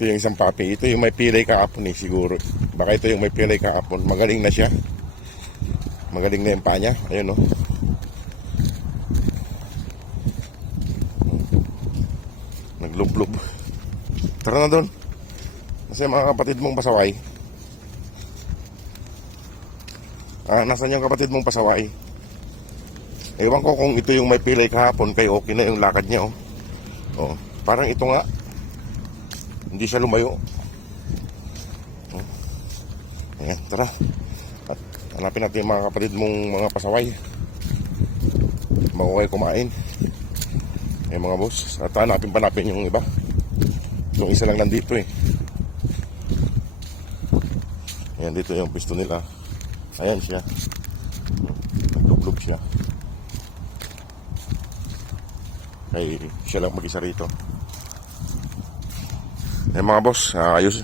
Ito yung isang papi. Ito yung may pilay kahapon eh, siguro. Baka ito yung may pilay kahapon. Magaling na siya. Magaling na yung paa niya. Ayun, oh. Naglublob. Tara na doon. Kasi mga kapatid mong pasaway. Nasaan yung kapatid mong pasaway? Ewan ko kung ito yung may pilay kahapon. Kaya okay na yung lakad niya, oh. Oh, parang ito nga. Hindi siya lumayo. Oh. Ayan, tara. At hanapin natin yung mga kapatid mong mga pasaway. Bago kayo kumain. Ayan mga boss. At hanapin pa natin yung iba. Yung isa lang nandito eh. Ayan, dito yung pisto nila. Ayan siya. Naglublog siya. Ay, siya lang mag-isa rito. Ayan mga boss, ayos.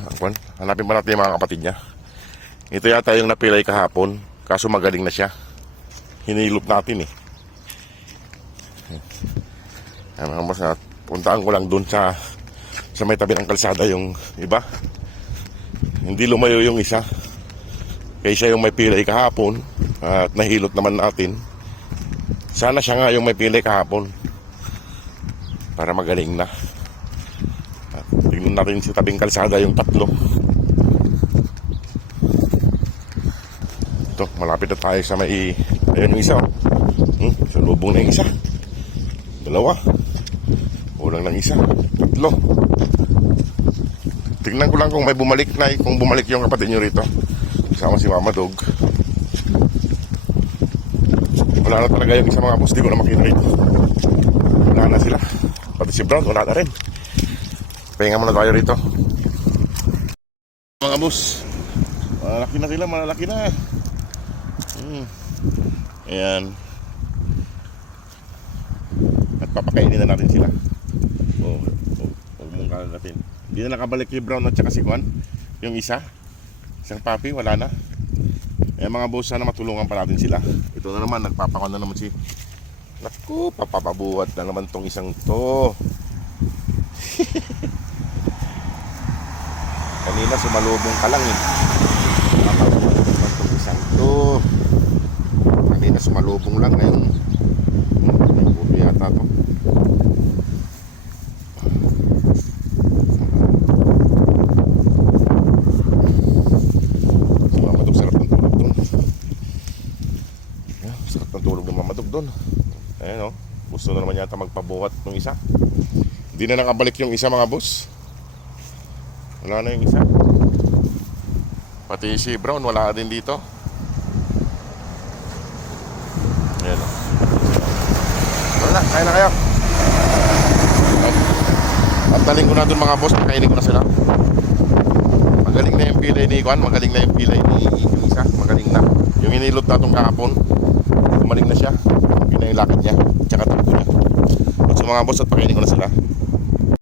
Hanapin pa natin yung mga kapatid niya. Ito yata yung napilay kahapon. Kaso magaling na siya. Hinilop natin eh. Ayan mga boss, puntaan ko lang dun sa may tabi ng kalsada yung iba. Hindi lumayo yung isa. Kaya siya yung may pilay kahapon. At nahilot naman natin. Sana siya nga yung may pilay kahapon. Para magaling na. At tingnan natin sa tabing kalsada yung tatlo. Ito, malapit na tayo sa may... Ayun yung isa, oh. Sa lubong na yung isa. Dalawa. Kulang ng isa. Tatlo. Tingnan ko lang kung may bumalik na, kung bumalik yung kapatid nyo rito. Kasama si Mama Dog. Wala na talaga yung isa mga boss. Di ko na makita rito. Wala na sila. Pati si Brown, wala na rin. Pahinga muna tayo rito. Mga boss, malalaki na sila, malalaki na. Ayan. At papakainin na natin sila. Huwag mong kagatin. Hindi na nakabalik si Brown at saka si Juan. Yung isa, isang papi, wala na. Ayan mga boss, sana matulungan pa natin sila. Ito na naman, nagpapakon na naman si... Naku, papapabuhat na naman tong isang to. Kanina sumalubong ka lang eh. Papabuhat na naman tong isang to. Kanina sumalubong lang, ngayon may puto yata to. Mamadog, sarap ng tulog dun. Sarap ng tulog ng mamadog dun. Ayan o, gusto na naman yata magpabuhat ng isa. Hindi na nakabalik yung isa mga boss. Wala na yung isa. Pati si Brown wala din dito. Ayan o. Wala, kaya na kayo. At taling ko na dun mga boss, kainin ko na sila. Magaling na yung pilay ni Juan, magaling na yung pilay ni yung isa, magaling na. Yung inilot na itong kahapon, gumaling na siya. Yun na yung lakad niya, tsaka takbo niya. At sa mga boss, at pakainin ko na sila.